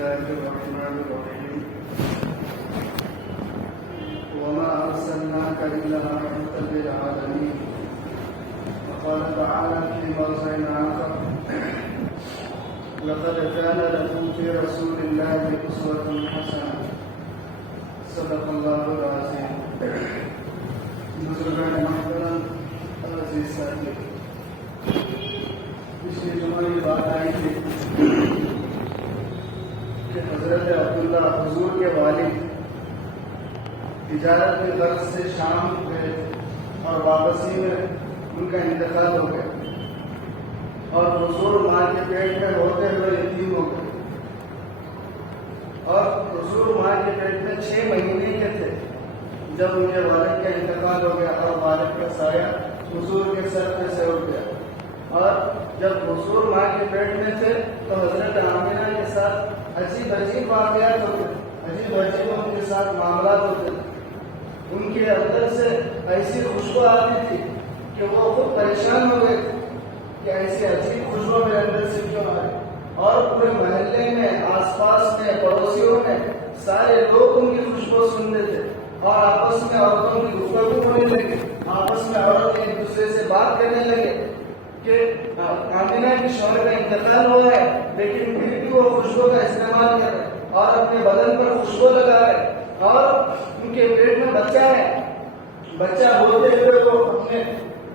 الله الرحمن الرحيم وما أرسلناك إلا رحمة للعالمين وقال تعالى في موضع آخر لقد كان لكم في رسول الله أسوة حسنة صدق الله العظيم. بزرگان محترم عزیز ساتھی، پچھلی جمعہ یہ بات آئی تھی کہ حضرت عبداللہ حضور کے والد تجارت کے غرض سے شام گئے اور واپسی میں ان کا انتقال ہو گیا اور حضور ماں کے پیٹ میں ہوتے ہوئے یتیم ہو گئے اور حضور ماں کے پیٹ میں 6 مہینے کے تھے جب ان کے والد کا انتقال ہو گیا اور والد کا سایہ حضور کے سر پہ سے اٹھ گیا. اور جب حضور ماں کے پیٹ میں تھے تو حضرت آمینہ کے ساتھ عجیب واقعات ہوتے، عجیب ان کے ساتھ معاملات ہوتے. ان کے اندر سے ایسی خوشبو آتی تھی کہ وہ خود پریشان ہو گئے کہ ایسی عجیب خوشبو میرے اندر سے کیوں آ رہی. اور پورے محلے میں، آس پاس میں، پڑوسیوں میں سارے لوگ ان کی خوشبو سنتے تھے اور آپس میں عورتوں کی گفتگو ہونے لگی. آپس میں عورت ایک دوسرے سے بات کرنے لگے کہ آمینہ کی شوہر کا انتقال ہوا ہے لیکن پھر بھی وہ خوشبو کا استعمال کر رہے اور اپنے بدن پر خوشبو لگا رہے اور ان کے پیٹ میں بچہ ہے، بچہ ہوتے ہوئے وہ اپنے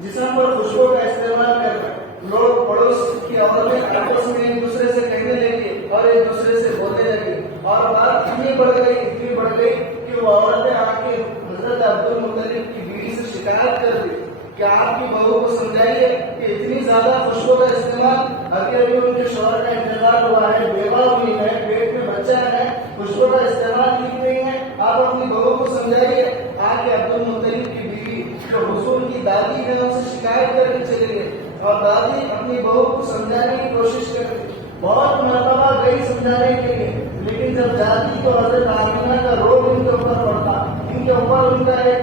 جسم پر خوشبو کا استعمال کر رہے. لوگ پڑوس کی عورتیں آپس میں ایک دوسرے سے کہنے لگی اور ایک دوسرے سے بولنے لگی اور بات اتنی بڑھ گئی کہ وہ عورتیں آ کے حضرت عبد المطلب کی بیوی سے شکایت کر دی کہ آپ کی بہو کو سمجھائیے کہ اتنی زیادہ خوشبو کا استعمال، اگر ان کے شوہر کا انتقال ہوا ہے، بیوہ ہوئی ہے، پیٹ میں بچہ ہے، خوشبو کا استعمال ٹھیک نہیں ہے، آپ اپنی بہو کو سمجھائیے. آ کے عبد المطلب کی بیوی جو حضور کی دادی ہے ان سے شکایت کر کے چلے گئے اور دادی اپنی بہو کو سمجھانے کی کوشش کر رہی. بہت مرتبہ گئی سمجھانے کے لیے، لیکن جب جاتی تو حضرت آمینہ کا روب ان کے اوپر پڑتا، ان کے اوپر ان کا ایک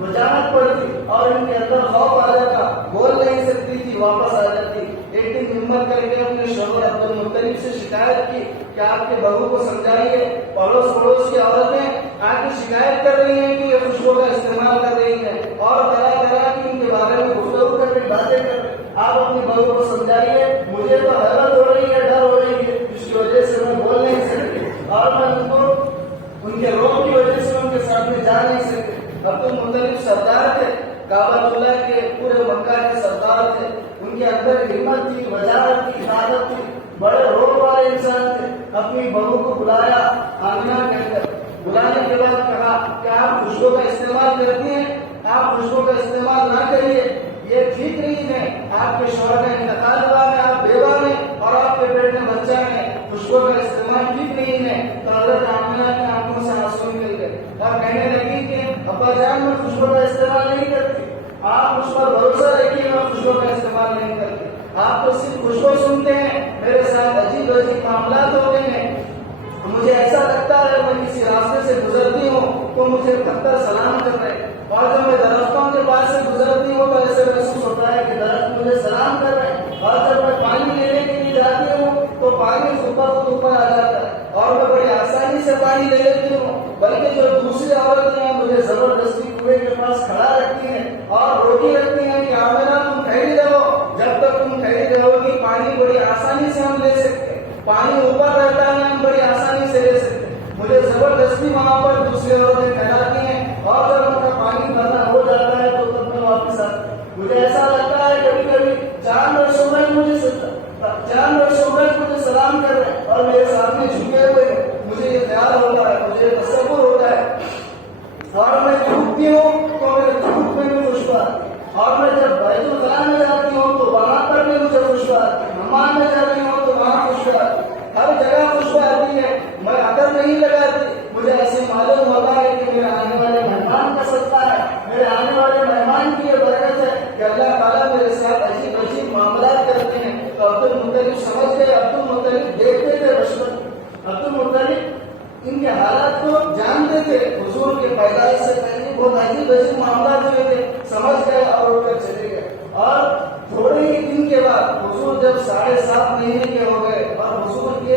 وجاہت پڑتی اور ان کے اندر خوف آ جاتا، بول نہیں سکتی تھی، واپس آ جاتی. ایک دن ہمت کر کے اپنے شوہر عبد المطلب سے شکایت کی کہ آپ کے بہو کو سمجھائیے. پڑوس کی عورتیں آ کے شکایت کر رہی ہیں کہ یہ خوشبو کا استعمال کر رہی ہیں اور طرح کی ان کے بارے میں گفتگو کر کے باتیں کر رہے. آپ اپنی بہو کو سمجھائیے، مجھے تو حیرت ہو رہی ہے، ڈر ہو رہی ہے، جس کی وجہ سے میں بول نہیں سکتی اور میں ان کے روب کی وجہ سے ان کے سامنے جا نہیں سکتے. عبد المطلب سردار تھے، کعبۃ اللہ کے پورے مکہ کے سردار تھے. ان کے اندر ہمت تھی، وجاہت تھی، طاقت تھی، بڑے روب والے انسان تھے. اپنی بہو کو بلایا آمینہ کے اندر، بلانے کے بعد کہا کہ آپ خوشبو کا استعمال کرتی ہیں، آپ خوشبو کا استعمال نہ کریے، یہ ٹھیک نہیں ہے. آپ کے شوہر کا انتقال ہوا ہے، آپ بیوہ ہیں اور آپ کے پیٹ میں بچہ ہے، خوشبو کا استعمال ٹھیک نہیں ہے. تو حضرت آمینہ کی آنکھوں سے آنسو نکل گئے اور کہنے لگی کہ ابا جان میں خوشبو کا استعمال نہیں کرتی، آپ مجھ پر بھروسہ رکھیے، میں خوشبو کا استعمال نہیں کرتی. آپ تو صرف خوشبو سنتے ہیں، میرے ساتھ عجیب معاملات ہو گئے ہیں. مجھے ایسا لگتا ہے میں کسی راستے سے گزرتی ہوں تو مجھے پتھر سلام کر رہے اور جب میں درختوں کے پاس سے گزرتی ہوں تو ایسے محسوس ہوتا ہے کہ درخت مجھے سلام کر رہے ہیں. اور جب میں پانی لینے کے لیے جاتی ہوں تو پانی اوپر آ جاتا ہے اور میں بڑی آسانی سے پانی لے لیتی ہوں. بلکہ جو دوسری عورتیں ہیں مجھے زبردستی کنویں کے پاس کھڑا رکھتی ہیں اور روکی رکھتی ہیں کہ آمینہ تم ٹھہری رہو، جب تک تم ٹھہری رہو گی پانی بڑی آسانی سے ہم لے سکتے ہیں، پانی اوپر رہتا ہے ہم بڑی آسانی سے لے سکتے ہیں. مجھے زبردستی وہاں پر دوسری عورتیں ٹھہراتی ہیں اور جب ان کا پانی بھرنا ہو جاتا ہے تو تب میں واپس آتا ہوں. مجھے ایسا لگتا ہے کبھی چاند اور سورج مجھے سلام کر رہے ہیں اور میرے سامنے جھکے ہوئے ہیں. مجھے یہ خیال ہوتا ہے، مجھے تصور ہوتا ہے اور میں جھکتی ہوں تو میرے جھوٹ میں بھی خوشبو آتی ہے اور میں جب بیت الخلاء میں جاتی ہوں تو وہاں پر بھی مجھے خوشبو آتی ہے، حمام میں جاتی ہوں تو وہاں خوشبو آتی ہے، ہر جگہ خوشبو آتی ہے. میں عطر نہیں لگاتی، مجھے ایسے معلوم ہوتا ہے کہ میرے آنے والے مہمان کا صدقہ ہے، میرے آنے والے مہمان کی یہ برکت ہے کہ اللہ تعالیٰ میرے ساتھ عجیب معاملات کرتے ہیں. تو عبد المطلب سمجھ گئے، عبد المطلب دیکھتے تھے بچپن، عبد المطلب ان کے حالات کو جانتے تھے. حضور کے پیدائش سے پہلے بہت عجیب معاملات ہوئے تھے، سمجھ گئے اور اٹھ کر چلے گئے. اور تھوڑے ہی دن کے بعد حضور جب 7.5 مہینے کے ہو گئے اور حضور کے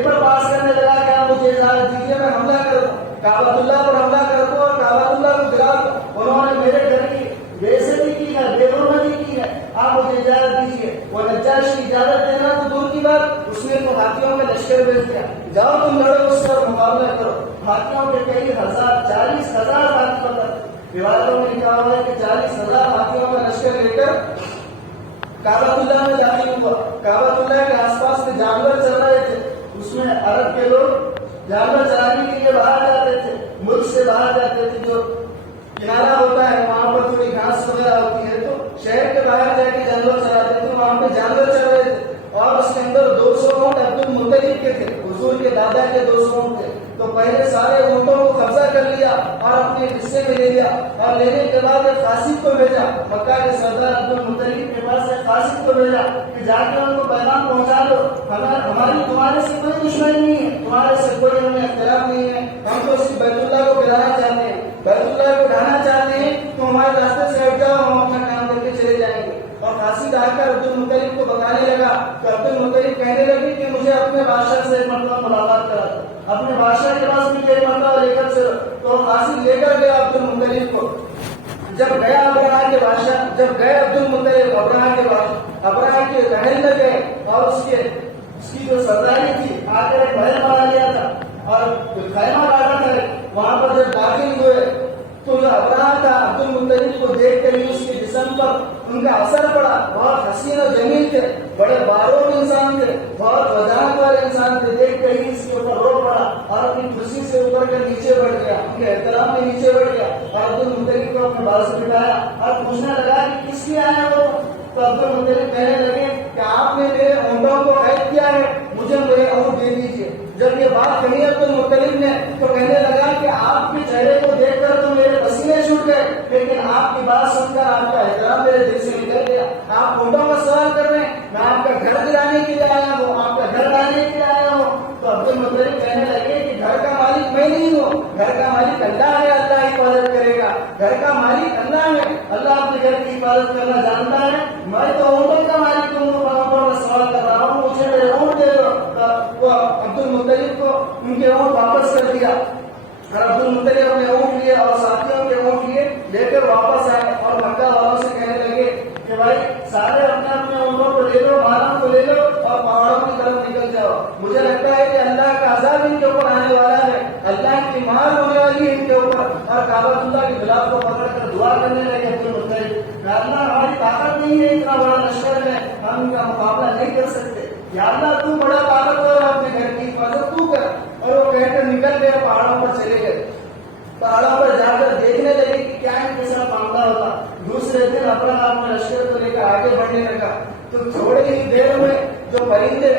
پیپر پاس کرنے لگا کہ آپ مجھے اجازت دیجیے میں حملہ کروں، کعبۃ اللہ پر حملہ کر دوں اور کعبۃ اللہ کو گرا دوں، انہوں نے میرے گھر کی بے عزتی کی ہے، بے حرمتی کی ہے، آپ مجھے اجازت دیجیے۔ وہ نجاشی کی اجازت دینا تو دور کی بات، اس نے تو ہاتھیوں کا لشکر بھیج دیا، جاؤ تم لڑو، اس پر مقابلہ کرو۔ ہاتھیوں کے کئی ہزار، 40,000 ہاتھی پتہ، روایتوں میں لکھا ہوا ہے کہ 40,000 ہاتھیوں کا لشکر لے کر کعبۃ اللہ میں داخل ہوا۔ کعبۃ اللہ کے آس پاس میں جانور چل رہے تھے، اس میں عرب کے لوگ جانور چرانے کے لیے باہر جاتے تھے، ملک سے باہر جاتے تھے، جو کنارہ ہوتا ہے وہاں پر تھوڑی گھاس وغیرہ ہوتی ہے، تو شہر کے باہر جا کے جانور چراتے تھے، وہاں پہ جانور چل رہے تھے، اور اس کے اندر 200 اونٹ عبد المطلب کے تھے، حضور کے دادا کے 200 اونٹ تھے۔ تو پہلے سارے اونٹوں کو قبضہ کر لیا اور اپنے حصے میں لے لیا، اور لینے کے بعد ایک قاصد کو بھیجا، مکہ کے سردار عبد المطلب کے پاس ایک قاصد کو بھیجا کہ جا کے ان کو پیغام پہنچا دو، ہماری تمہارے سے کوئی دشمنی نہیں ہے، تمہارے سے کوئی ہمیں اختلاف نہیں ہے، ہم تو صرف بیت اللہ کو گرانا چاہتے ہیں، بیت اللہ کو ڈھانا چاہتے ہیں، تو ہمارے راستے سے ہٹ جاؤ، ہم اپنا کام کر کے چلے جائیں گے۔ اور قاصد آ کر عبد المطلب کو بتانے لگا کہ عبد المطلب کہنے لگے کہ مجھے اپنے بادشاہ سے ایک مرتبہ ملاقات کرا دو، اپنے بادشاہ کے پاس مجھے ایک مرتبہ لے کر چلو۔ تو قاصد لے کر گیا عبد المطلب کو۔ جب گیا ابراہ کے بادشاہ، جب گئے عبد المطلب ابراہ کے بادشاہ، ابراہ کے محل میں گئے، اور اس کی جو سرداری تھی آ کر ایک محل بنا لیا تھا اور خیمہ ڈالا تھا، وہاں پر جب داخل ہوئے تو جو ابراہ تھا عبد المطلب کو دیکھ کر ہی اس کے جسم پر ان کا اثر پڑا، بہت حسین و جمیل تھے، بڑے باروق انسان تھے، بہت وضاحت والے انسان تھے، دیکھ کر ہی اس کے اوپر رو پڑا اور اپنی کرسی سے اتر کر نیچے بیٹھ گیا، ان کے احترام میں نیچے بیٹھ گیا اور عبد المطلب کو اپنے بال سے بٹھایا اور پوچھنے لگا کہ کس لیے آیا ہو؟ تو عبد المطلب کہنے لگے کہ آپ نے میرے اونٹوں کو قید کیا ہے، مجھے میرے اونٹ دے دیجیے۔ جب یہ بات کہی عبد المطلب نے تو کہنے لگا کہ آپ کے چہرے کو دیکھ کر تو میرے پسینے چھوٹ گئے، لیکن آپ کی بات سن کر آپ کا احترام میرے دل سے نکل گیا۔ آپ اونٹوں کا سوال کر رہے ہیں، میں آپ کا گھر گرانے کے لیے آیا ہوں، آپ کا گھر لانے کے لیے آیا ہوں۔ تو عبد المطلب کہنے لگے کہ گھر کا مالک میں نہیں ہوں، گھر کا مالک اللہ ہے، اللہ حفاظت کرے گا، گھر کا مالک اللہ ہے، اللہ اپنے گھر کی حفاظت کرنا جانتا ہے، میں تو اونٹوں کا مالک ہوں، اونٹوں کا سوال کر رہا ہوں، مجھے میرے اونٹ دے دو۔ وہ عبد المطلب کو ان کے اونٹ واپس کر دیا اور عبد المطلب اپنے اونٹ لیے اور ساتھیوں کے اونٹ لیے لے کر واپس آئے اور مکہ والوں سے کہنے لگے کہ بھائی سارے اپنے اپنے اونٹوں کو لے لو، مالوں کو لے لو اور پہاڑوں کی طرف نکل جاؤ، مجھے لگتا ہے کہ اللہ کا عذاب ان کے اوپر آنے والا ہے، اللہ کی مار ہونے والی ہے ان کے اوپر۔ اور کعبۃ اللہ کے خلاف کو پکڑ کر دعا کرنے لگے عبد المطلب، یا اللہ ہماری طاقت نہیں ہے، اتنا بڑا لشکر ہے، ہم ان کا مقابلہ نہیں کر سکتے، یا اللہ تو بڑا طاقتور ہے، اپنے گھر کی حفاظت تو کر۔ اور وہ کہہ کر نکل گئے، پہاڑوں پر چلے گئے، پہاڑوں پر جا کر دیکھنے لگے کہ کیا ان کے ساتھ معاملہ ہوتا۔ دوسرے دن اپنا اپنے لشکر کو لے کر آگے بڑھنے لگا تو تھوڑی ہی دیر میں جو پرندے،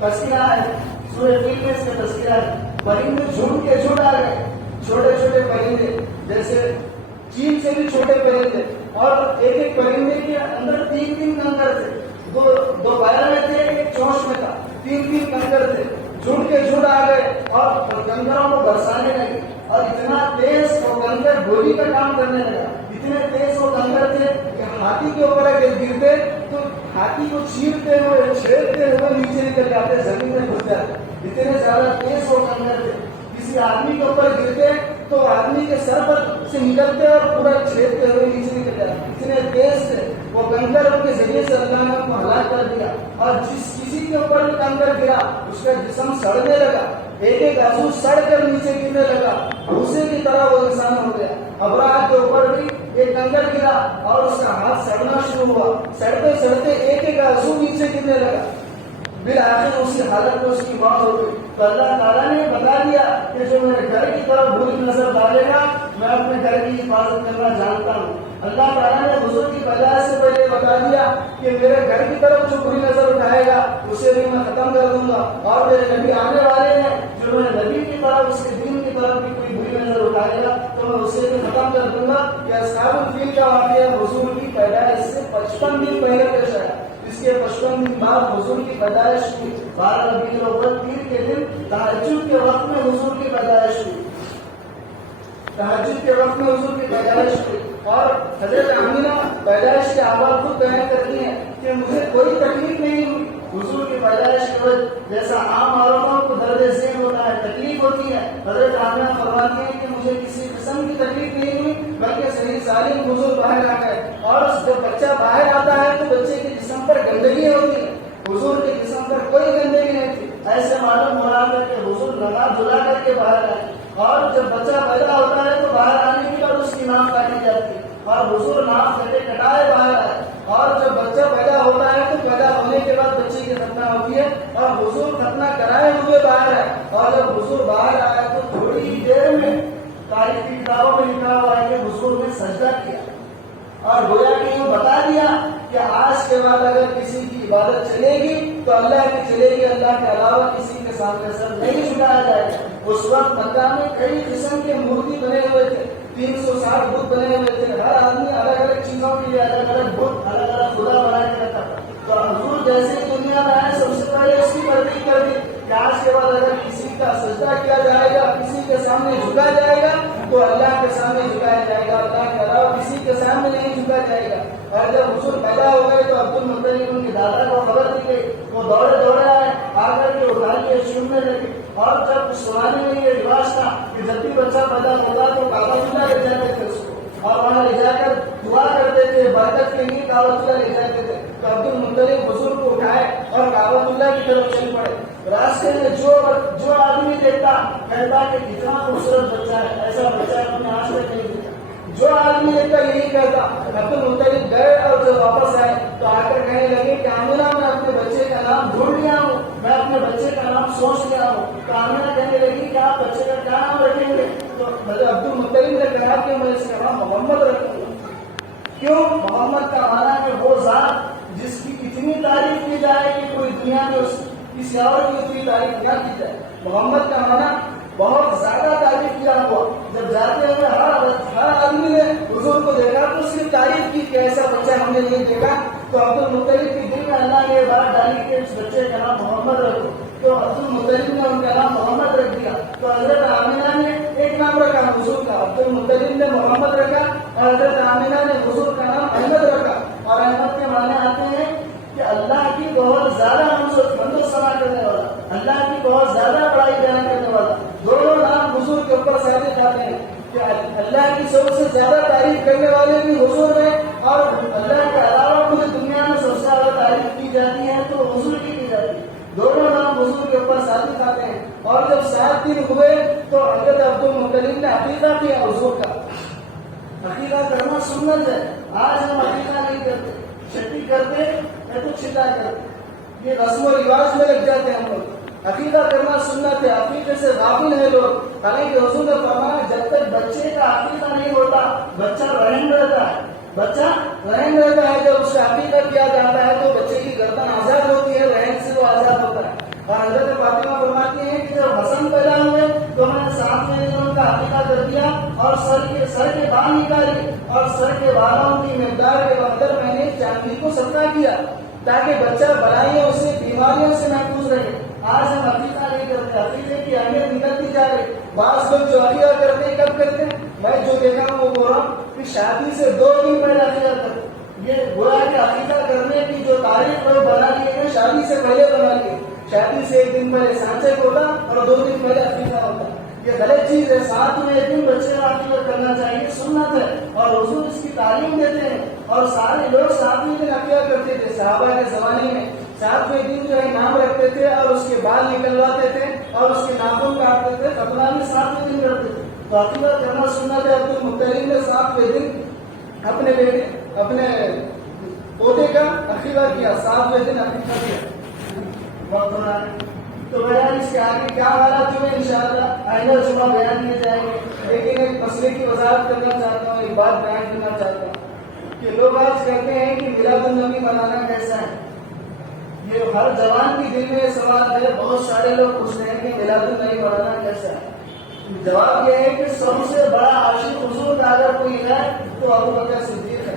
تذکرہ ہے سورہ فیل میں اس کا تذکرہ ہے، پرندے جھنڈ کے جھنڈ آ گئے، چھوٹے چھوٹے پرندے، جیسے چیل سے بھی چھوٹے پرندے، اور ایک ایک پرندے کے اندر 3 کنکر تھے، دو پیر میں تھے، ایک چونچ میں تھا، 3 کنکر تھے، جھنڈ کے جھنڈ آ گئے اور کنکروں کو برسانے لگے، اور اتنا تیز وہ کنکر گولی کا کام کرنے لگا، اتنے تیز وہ کنکر تھے کہ ہاتھی کے اوپر اگر گرتے تو ہاتھی کو چیرتے ہوئے چھیدتے ہوئے نیچے نکل جاتے، زمین میں گھس جاتے، اتنے زیادہ تیز وہ کنکر تھے۔ کسی آدمی کے اوپر گرتے تو آدمی کے سر پر سے نکلتے اور پورا چھیدتے ہوئے نیچے نکل جاتے، اتنے تیز تھے وہ کنکر، ان کے ذریعے سے اللہ نے ان کو ہلاک کر دیا۔ اور جس کسی کے اوپر بھی کنکر گرا اس کا جسم سڑنے لگا، ایک ایک عضو سڑ کر نیچے گرنے لگا، بھوسے کی طرح وہ انسان ہو گیا۔ ابراہ کے اوپر بھی ایک کنکر گرا اور اس کا ہاتھ سڑنا شروع ہوا، سڑتے سڑتے ایک ایک عضو نیچے گرنے لگا، بالآخر اسی حالت میں اس کی موت ہو گئی۔ تو اللہ تعالیٰ نے بتا دیا کہ جو میرے گھر کی طرف بری نظر ڈالے گا میں اپنے گھر کی حفاظت کرنا جانتا ہوں۔ اللہ تعالیٰ نے حضور کی پیدائش سے پہلے بتا دیا کہ میرے گھر کی طرف جو بری نظر اٹھائے گا اسے بھی میں ختم کر دوں گا، اور میرے نبی آنے والے ہیں، جو میرے نبی کی طرف اس کے دین کی طرف بھی کوئی بری نظر اٹھائے گا تو میں اسے بھی ختم کر دوں گا۔ یہ اصحاب الفیل کا واقعہ حضور کی پیدائش سے 55 دن پہلے پیش آیا، اس کے 55 دن بعد حضور کی پیدائش ہوئی، 12 ربیع الاول پیر کے دن تہجد کے وقت میں حضور کی پیدائش ہوئی، تہجد کے وقت میں حضور کی پیدائش ہوئی۔ اور حضرت آمینہ پیدائش کے احوال خود بیان کرتی ہیں کہ مجھے کوئی تکلیف نہیں ہوئی حضور کی پیدائش کے وقت، جیسا عام ہوتی ہے. حضرت آمنہ فرماتی ہیں کہ مجھے کسی قسم کی تکلیف نہیں ہوئی بلکہ صحیح سالم حضور باہر آ گئے. اور جب بچہ باہر آتا ہے تو بچے کے جسم پر گندگی ہوتی ہے, حضور کے جسم پر کوئی گندگی نہیں تھی. ایسے معلوم ہو رہا تھا کہ حضور نماز دھلا کر کے باہر آئے. اور جب بچہ پیدا ہوتا ہے تو باہر آنے کے بعد اس کی ناک کاٹی جاتی ہے اور حضور ناک کٹائے باہر آئے. اور جب بچہ پیدا ہوتا ہے تو پیدا ہونے کے بعد بچے کی ختنہ ہوتی ہے اور حضور ختنہ کرائے ہوئے باہر آئے. اور جب حضور باہر آیا تو تھوڑی ہی دیر میں تاریخ کی کتابوں میں لکھا ہوا ہے کہ حضور نے سجدہ کیا اور گویا کہ یہ بتا دیا کہ آج کے بعد اگر کسی کی عبادت چلے گی تو اللہ کی چلے گی, اللہ کے علاوہ کسی کے سامنے سر نہیں جھکایا جائے گا. اس وقت مکہ میں کئی قسم کے مورتی بنے ہوئے تھے, 360 بت بنے ہوئے تھے. ہر آدمی الگ الگ چیزوں کے لیے الگ الگ بت, الگ الگ خدا بنا کے رکھا تھا. تو حضور جیسے دنیا میں آئے سب سے پہلے اس کی ترقی کر دی کہ آج کے بعد اگر کسی کا سجدہ کیا جائے گا, کسی کے سامنے جھکا جائے گا تو اللہ کے سامنے جھکایا جائے گا, اللہ کے علاوہ کسی کے سامنے نہیں جھکا جائے گا. اور جب حضور پیدا ہو گئے تو عبد المطلب ان کے دادا کو خبر دی گئی, وہ دوڑے دوڑے آئے, آ کر کے اٹھا کے چومنے لگے. اور جب اس زمانے میں یہ رواج تھا کہ جب بھی بچہ پیدا ہوتا تو کعبہ اللہ لے جاتے تھے اس کو اور وہاں لے جا کر دعا کرتے تھے, برکت کے لیے کعبہ اللہ لے جاتے تھے. تو عبد المطلب حضور کو اٹھائے اور کعبہ اللہ کی طرف چل پڑے. راستے میں جو آدمی دیکھتا کہتا کہ کتنا خوبصورت بچہ ہے, ایسا بچہ ہم نے آج تک نہیں دیکھا. جو آدمی دیکھتا یہی کہتا. عبد المطلب گئے اور جب واپس آئے تو آ کر کہنے لگے کہ آمنہ میں اپنے بچے کا نام ڈھونڈ لیا ہوں, میں اپنے بچے کا نام سوچ لیا ہوں. تو آمنہ کہنے لگی کہ آپ بچے کا کیا نام رکھیں گے؟ تو عبد المطلب نے کہا کہ میں اس کا نام محمد رکھوں گا. کیوں؟ محمد کا معنی ہے وہ ذات جس کی اتنی تعریف کی جائے کہ کوئی دنیا میں کسی اور کی اتنی تعریف نہ کی جائے. محمد کا معنی بہت زیادہ تعریف کیا ہوا. جب جاتے ہوئے ہر آدمی نے حضور کو دیکھا تو اس کی تعریف کی کہ ایسا بچہ ہم نے نہیں دیکھا. تو عبد المطلب کی دل میں اللہ نے یہ بات ڈالی کہ اس بچے کا نام محمد رکھو. تو عبد المطلب نے ان کا نام محمد رکھ دیا. تو حضرت آمنہ نے ایک نام رکھا حضور کا, عبد المطلب نے محمد رکھا اور حضرت آمنہ نے حضور کا نام احمد رکھا. اور احمد کے معنی آتے ہیں کہ اللہ کی بہت زیادہ بندو سما کرنے والا, اللہ کی بہت زیادہ بڑائی بیان کرنے والا. دونوں نام حضور کے اوپر ثابت آتے ہیں کہ اللہ کی سب سے زیادہ تعریف کرنے والے بھی حضور ہیں اور اللہ کے علاوہ پوری دنیا میں سب سے زیادہ تعریف کی جاتی ہے تو حضور کی جاتی ہے. دونوں نام حضور کے اوپر ثابت آتے ہیں. اور جب 7 دن ہوئے تو حضرت عبد المطلب نے عقیدہ کیا حضور کا. عقیدہ کرنا سنت ہے. آج ہم عقیدہ نہیں کرتے, چھٹی کرتے یا تو چلا کرتے, یہ رسم و رواج میں لگ جاتے ہیں ہم لوگ. عقیدہ کرنا سنت ہے, عقیدے سے غافل ہے لوگ. حالانکہ حضور نے فرمایا جب تک بچے کا عقیدہ نہیں ہوتا بچہ رحم رہتا ہے, بچہ رحم رہتا ہے. جب اس کا عقیدہ کیا جاتا ہے تو بچے کی گردن آزاد ہوتی ہے, رحم سے وہ آزاد ہوتا ہے. اور حضرت فاطمہ فرماتی ہیں کہ جب حسن پیدا ہوئے تو میں نے 7 دن کا عقیدہ کر دیا اور سر کے بال نکالے اور سر کے بالوں کی مقدار کے اندر میں نے چاندی کو صدقہ کیا تاکہ بچہ بلائیوں سے بیماریوں سے محفوظ رہے. آج ہم عقیدہ نہیں کرتے, عقیدے کی اہمیت نکلتی جا رہی. بعض لوگ جو عقیدہ کرتے ہیں کب کرتے ہیں؟ میں جو دیکھا ہوں وہ بول رہا ہوں کہ شادی سے 2 دن پہلے عقیدہ کرتے. یہ برا کہ عقیدہ کرنے کی جو تاریخ وہ بنا لیے ہیں شادی سے پہلے بنا لیے. شادی سے 1 دن پہلے سانچے ہوتا اور 2 دن پہلے عقیدہ ہوتا. یہ غلط چیز ہے. 7 میں 1 دن بچے کا عقیدہ کرنا چاہیے, سنت ہے. اور حضور اس کی تعلیم دیتے ہیں اور سارے لوگ 7ویں دن عقیدہ کرتے تھے. صحابہ کے زمانے میں 7ویں دن جو ہے نام رکھتے تھے اور اس کے بال نکلواتے تھے اور اس کے ناخن کاٹتے تھے. ختنہ بھی 7ویں دن کرتے تھے. تو عقیدہ کرنا سنت ہے. عبد المطلب نے 7ویں دن اپنے بیٹے اپنے پوتے کا عقیدہ کیا. 7ویں دن عقیدہ کیا. تو بیان اس کے آگے کیا حالات ہوئے انشاءاللہ آئندہ جمعہ بیان کیے جائیں گے. لیکن ایک مسئلے کی وضاحت کرنا چاہتا ہوں, ایک بات بیان کرنا چاہتا ہوں کہ لوگ آج کہتے ہیں کہ میلاد النبی منانا کیسا ہے. یہ ہر جوان کی دل میں یہ سوال ہے. بہت سارے لوگ پوچھتے ہیں کہ میلاد النبی منانا کیسا ہے. جواب یہ ہے کہ سب سے بڑا عاشق حضور کا اگر کوئی ہے تو ابو بکر صدیق ہے.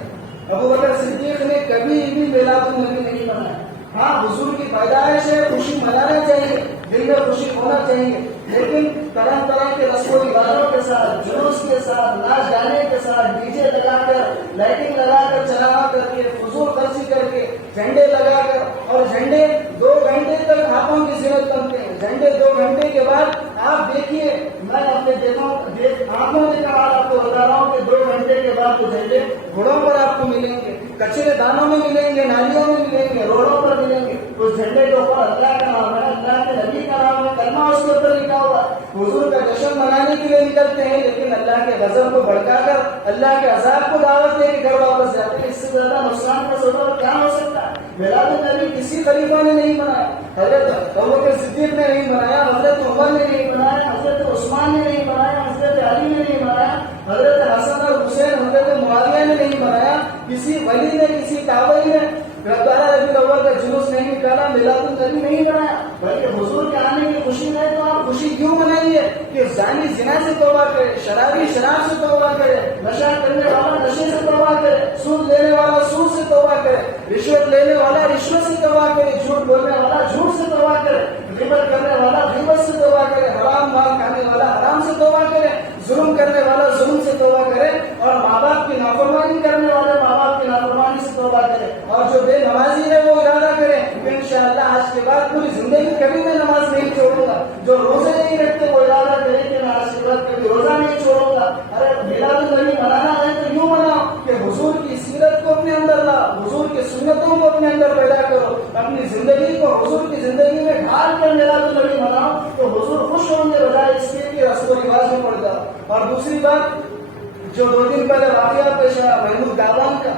ابو بکر صدیق نے کبھی بھی میلاد النبی نہیں منایا. ہاں حضور کی پیدائش ہے, خوشی منانا چاہیے, دل میں خوشی ہونا چاہیے, لیکن طرح طرح کے رسم و رواجوں کے ساتھ, جلوس کے ساتھ, ناچ گانے کے ساتھ, ڈی جے لگا کر, لائٹنگ لگا کر, چلاوا کر کے, فضول خرچی کر کے, جھنڈے لگا کر, اور جھنڈے 2 گھنٹے تک ہاتھوں کی زینت بنتے ہیں. جھنڈے 2 گھنٹے کے بعد آپ آپ دیکھیے، میں اپنے آنکھوں کے کمال آپ کو بتا رہا ہوں کہ 2 گھنٹے کے بعد وہ جھنڈے گھوڑوں پر آپ کو ملیں گے، کچرے دانوں میں ملیں گے، نالیوں میں ملیں گے، روڈوں پر ملیں گے. اس جھنڈے کے اوپر اللہ کا نام ہے، اللہ کے نبی کا نام ہے، کلمہ اس کے اوپر لکھا ہوا ہے. حضور کا جشن منانے کے لیے نکلتے ہیں، لیکن اللہ کے غضب کو بھڑکا کر اللہ کے عذاب کو دعوت دے کے گھر واپس جاتے ہیں. اس سے زیادہ نقصان کا سبب کیا ہو سکتا ہے؟ میلاد النبی کسی خلیفہ نے نہیں بنایا، حضرت ابوبکر صدیق نے نہیں بنایا، حضرت عمر نے نہیں بنایا، حضرت عثمان نے نہیں بنایا، حضرت علی نے نہیں بنایا، حضرت حسن اور حسین، حضرت معاویہ نے نہیں بنایا، کسی ولی نے، کسی تابعی نے 12 ربیع الاول کا جلوس نہیں نکالا، میلاد النبی نہیں بنایا. بلکہ حضور کے آنے کی خوشی میں تو آپ خوشی کیوں منائیے کہ زانی زنا سے توبہ کرے، شرابی شراب سے توبہ کرے، نشہ کرنے والا نشے سے توبہ کرے، سود لینے والا سود سے توبہ کرے، رشوت لینے والا رشوت سے توبہ کرے، جھوٹ بولنے والا جھوٹ سے توبہ کرے، غیبت کرنے والا غیبت سے توبہ کرے، حرام مال کھانے والا حرام سے توبہ کرے، ظلم کرنے والا ظلم سے توبہ کرے، اور ماں باپ کی نافرمانی کرنے والے ماں باپ کی نافرمانی سے توبہ کرے. اور جو بے نمازی ہے وہ ارادہ کرے کہ انشاءاللہ آج کے بعد پوری زندگی کبھی میں نماز نہیں چھوڑوں گا. جو روزے نہیں رکھتے وہ ارادہ کرے کہ میں آج کے بعد کبھی روزہ نہیں چھوڑوں گا. ارے میلاد النبی منانا ہے تو یوں مناؤ کہ حضور کی سیرت کو اپنے اندر لا، حضور کی سنتوں کو اپنے اندر پیدا کرو، اپنی زندگی کو حضور کی زندگی میں ڈھال کر میلاد النبی مناؤ تو حضور خوش ہوں گے، بجائے اس کے کہ رسم و رواج میں پڑ جاؤ. اور دوسری بات، جو 2 دن پہلے واقعہ پیش آیا محمود گاوان کا،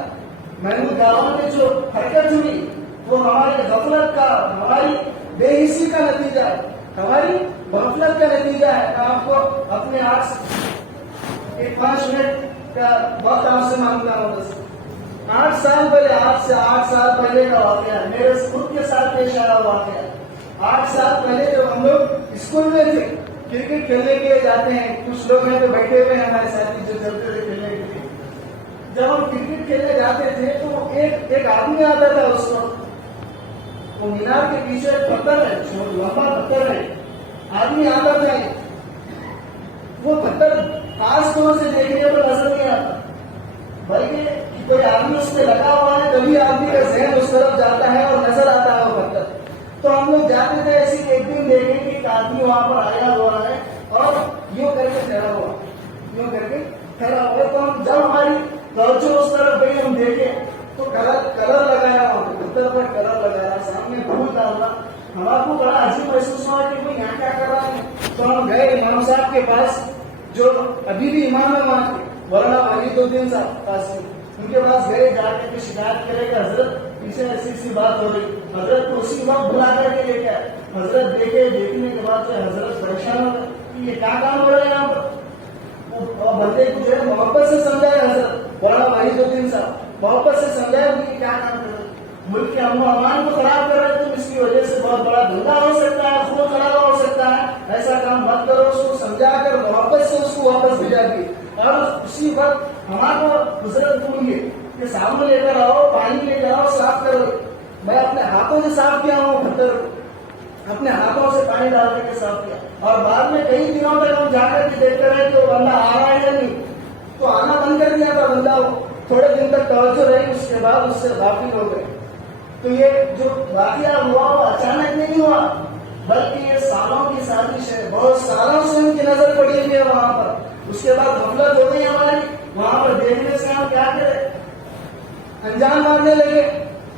محمود گاوان کی جو حرکت ہوئی وہ ہماری غفلت کا، ہماری بے حسی کا نتیجہ ہے، ہماری غفلت کا نتیجہ ہے. میں آپ کو اپنے آج 5 منٹ کا وقت آپ سے مانگتا ہوں. بس 8 سال پہلے، آج سے 8 سال پہلے کا واقعہ ہے، میرے خود کے ساتھ پیش آیا واقعہ ہے. 8 سال پہلے جب ہم لوگ اسکول میں تھے، کرکٹ کھیلنے کے لیے جاتے ہیں، کچھ لوگ ہیں جو بیٹھے ہوئے ہیں ہمارے ساتھی جو چلتے تھے کھیلنے کے لیے. جب ہم کرکٹ کھیلنے جاتے تھے تو ایک آدمی آتا تھا اس وقت، وہ مینار کے پیچھے ایک پتھر ہے، لمبا پتھر ہے، آدمی آتا تھا. وہ پتھر خاص طور سے دیکھنے پر نظر نہیں آتا، بلکہ کوئی آدمی اس پہ لگا ہوا ہے تبھی آدمی کا ذہن اس طرف جاتا ہے اور نظر آتا ہے وہ پتھر. تو ہم لوگ جاتے تھے ایسی ایک دن دیکھیں کہ ایک آدمی وہاں پر آیا ہوا ہے اور یوں کر کے ٹھہرا ہوا، یوں کر کے ٹھہرا ہوا. تو ہم جب ہماری توجہ اس طرف گئی، ہم دیکھیں تو کلر لگایا ہوا، پتھر پر کلر لگایا، سامنے پھول ڈالنا. ہمارا کو بڑا عجیب محسوس ہوا کہ کوئی یہاں کیا کر رہا ہے. تو ہم گئے امام صاحب کے پاس جو ابھی بھی امام ہے وہاں کے، مولانا وحید الدین صاحب قاسمی، ان کے پاس گئے، جا کے شکایت کرے کہ حضرت پیچھے ایسی بات ہو رہی. حضرت کو اسی وقت بلا کر کے لے کے آئے. حضرت دیکھنے کے بعد جو حضرت پریشان ہو گئے کہ یہ کیا کام ہو رہا ہے یہاں پر. اور بندے کو جو ہے محبت سے سمجھائے حضرت مولانا وحید الدین صاحب، محبت سے سمجھائے کہ کیا کام کر رہے ہیں، ملک کے امن و امان کو خراب کر رہے ہیں، تو اس کی وجہ سے بہت بڑا دھندا ہو سکتا ہے، خون خرابہ ہو سکتا ہے، ایسا کام مت کرو. اس کو سمجھا کر محبت سے اس کو واپس بھیجا دی. اور اسی وقت ہمارا حضرت بولیے کہ صابن لے کر آؤ، پانی لے کر آؤ، صاف کرو. میں اپنے ہاتھوں سے صاف کیا ہوں پتھر، اپنے ہاتھوں سے پانی ڈال کر کے صاف کیا. اور بعد میں کئی دنوں تک ہم جا کر کے دیکھتے رہے کہ وہ بندہ آ رہا ہے یا نہیں، تو آنا بند کر دیا تھا بندہ. وہ تھوڑے دن تک توجہ رہی، اس کے بعد اس سے غافل ہو گئے. تو یہ جو واقعہ ہوا وہ اچانک نہیں ہوا، بلکہ یہ سالوں کی سازش ہے. بہت سالوں سے ان کی نظر پڑی ہوئی ہے وہاں پر. اس کے بعد غفلت ہو گئی ہماری، وہاں پر دیکھنے سے ہم کیا کرے، انجام مارنے لگے.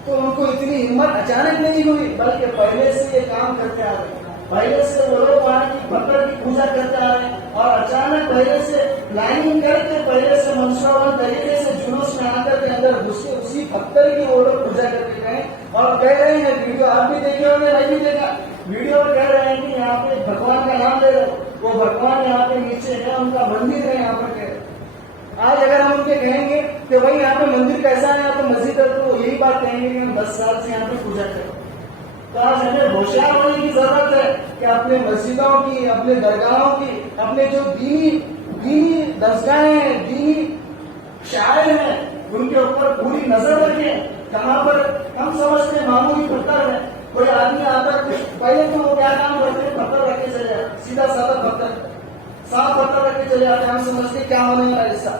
تو ان کو اتنی ہمت اچانک نہیں ہوئی، بلکہ پہلے سے یہ کام کرتے آ رہے، پہلے سے وہ لوگ وہاں کی پتھر کی پوجا کرتے آ رہے ہیں. اور اچانک پہلے سے پلاننگ کر کے، پہلے سے منصوبہ بند طریقے سے جلوس میں آ کر کے اندر گھسے اسی پتھر کی وہ لوگ پوجا کر کے گئے. اور کہہ رہے ہیں، ویڈیو آپ بھی دیکھے ہوں گے، میں بھی دیکھا، ویڈیو میں کہہ رہے ہیں کہ یہاں پہ بھگوان کا نام لے رہے، وہ بھگوان یہاں پہ نیچے ہے، ان کا مندر ہے یہاں پر. آج اگر ہم ان کے کہیں گے کہ بھائی یہاں پہ مندر کیسا ہے، یہاں پہ مسجد ہے، تو وہ یہی بات کہیں گے کہ ہم 10 سال سے یہاں پہ پوجا کریں. تو آج ہمیں ہوشیار ہونے کی ضرورت ہے کہ اپنے مسجدوں کی، اپنے درگاہوں کی، اپنے جو دینی درسگاہیں ہیں، دینی شاعر ہیں، ان کے اوپر پوری نظر رکھیں. کہاں پر ہم سمجھتے ہیں معمولی پتھر ہے، کوئی آدمی آتا ہے پہلے تو وہ کیا کام کرتے ہیں، پتھر رکھ کے چلے جائے، سیدھا سادہ پتھر، صاف پتھر رکھ کے چلے جاتے ہیں. ہم سمجھتے کیا ہونے والا ایسا.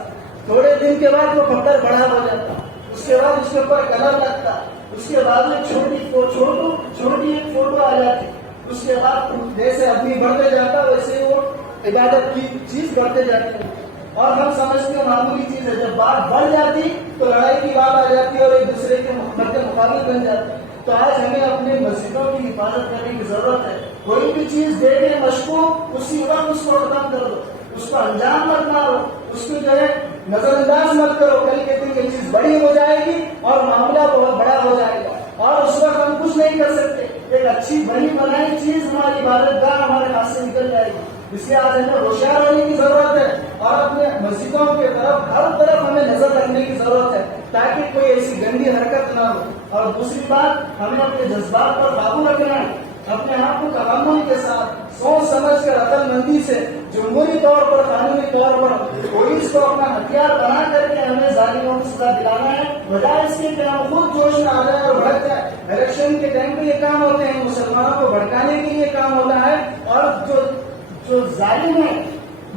تھوڑے دن کے بعد وہ پتھر بڑا ہو جاتا، اس کے بعد اس کے اوپر کلر لگتا، اس کے بعد میں چھوٹی ایک فوٹو آ جاتی. اس کے بعد جیسے آدمی بڑھتے جاتا ہے ویسے وہ عبادت کی چیز بڑھتے جاتے ہیں. اور ہم سمجھتے ہیں معمولی چیز ہے, جب بات بڑھ جاتی تو لڑائی کی بات آ جاتی ہے اور ایک دوسرے کے مقابل بن جاتی ہے. تو آج ہمیں اپنے مسجدوں کی حفاظت کرنے کی ضرورت ہے. کوئی بھی چیز دیکھے مشکوک اسی وقت اس کو ختم کر دو, اس کو انجام مت مارو, اس کو جو ہے نظر انداز مت کرو. کل کے دن یہ چیز بڑی ہو جائے گی اور معاملہ بہت بڑا ہو جائے گا اور اس وقت ہم کچھ نہیں کر سکتے. ایک اچھی بنی بنائی چیز ہماری عبادت گاہ ہمارے ہاتھ سے نکل جائے گی. اس لیے آج ہمیں ہوشیار ہونے کی ضرورت ہے اور اپنے مسجدوں کے طرف ہر طرف ہمیں نظر رکھنے کی ضرورت ہے تاکہ کوئی ایسی گندی حرکت نہ ہو. اور دوسری بات, ہمیں اپنے جذبات پر قابو رکھنا ہے, اپنے آپ کو تحمل کے ساتھ سوچ سمجھ کر عقل مندی سے جمہوری طور پر قانونی طور پر پولیس کو اپنا ہتھیار بنا کر کے ہمیں ظالموں کو سزا دلانا ہے, بجائے اس کے کہ ہم خود جوش میں آ جائے اور بھڑک جائے. الیکشن کے ٹائم پہ یہ کام ہوتے ہیں, مسلمانوں کو بھڑکانے کے لیے کام ہوتا ہے. اور جو ظالم ہے,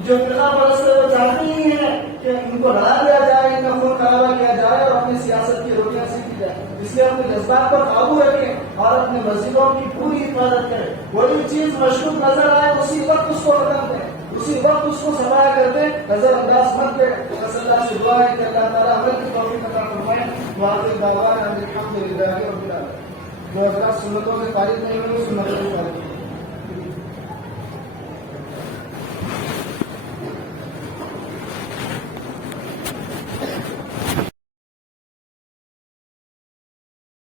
جو فرقہ پرست ہے, وہ چاہتے ہی ہیں کہ ان کو لڑا دیا جائے, ان کا خون خرابہ کیا جائے اور اپنی سیاست کی روٹیاں سیکھی جائے. اس لیے اپنے جذبات پر قابو رکھیں اور اپنے مسجدوں کی پوری حفاظت کریں. کوئی بھی چیز مشکوک نظر آئے اسی وقت اس کو ختم کریں, اسی وقت اس کو صفایا کرتے, نظر انداز مت کریں. صلی اللہ سے دعا ہے کہ اللہ تعالیٰ عمل کی توفیق عطا فرمائے. وآخر دعوانا الحمد للہ رب العالمین. جو حضرات سنتوں سے فارغ نہیں ہوئے سنتوں سے فارغ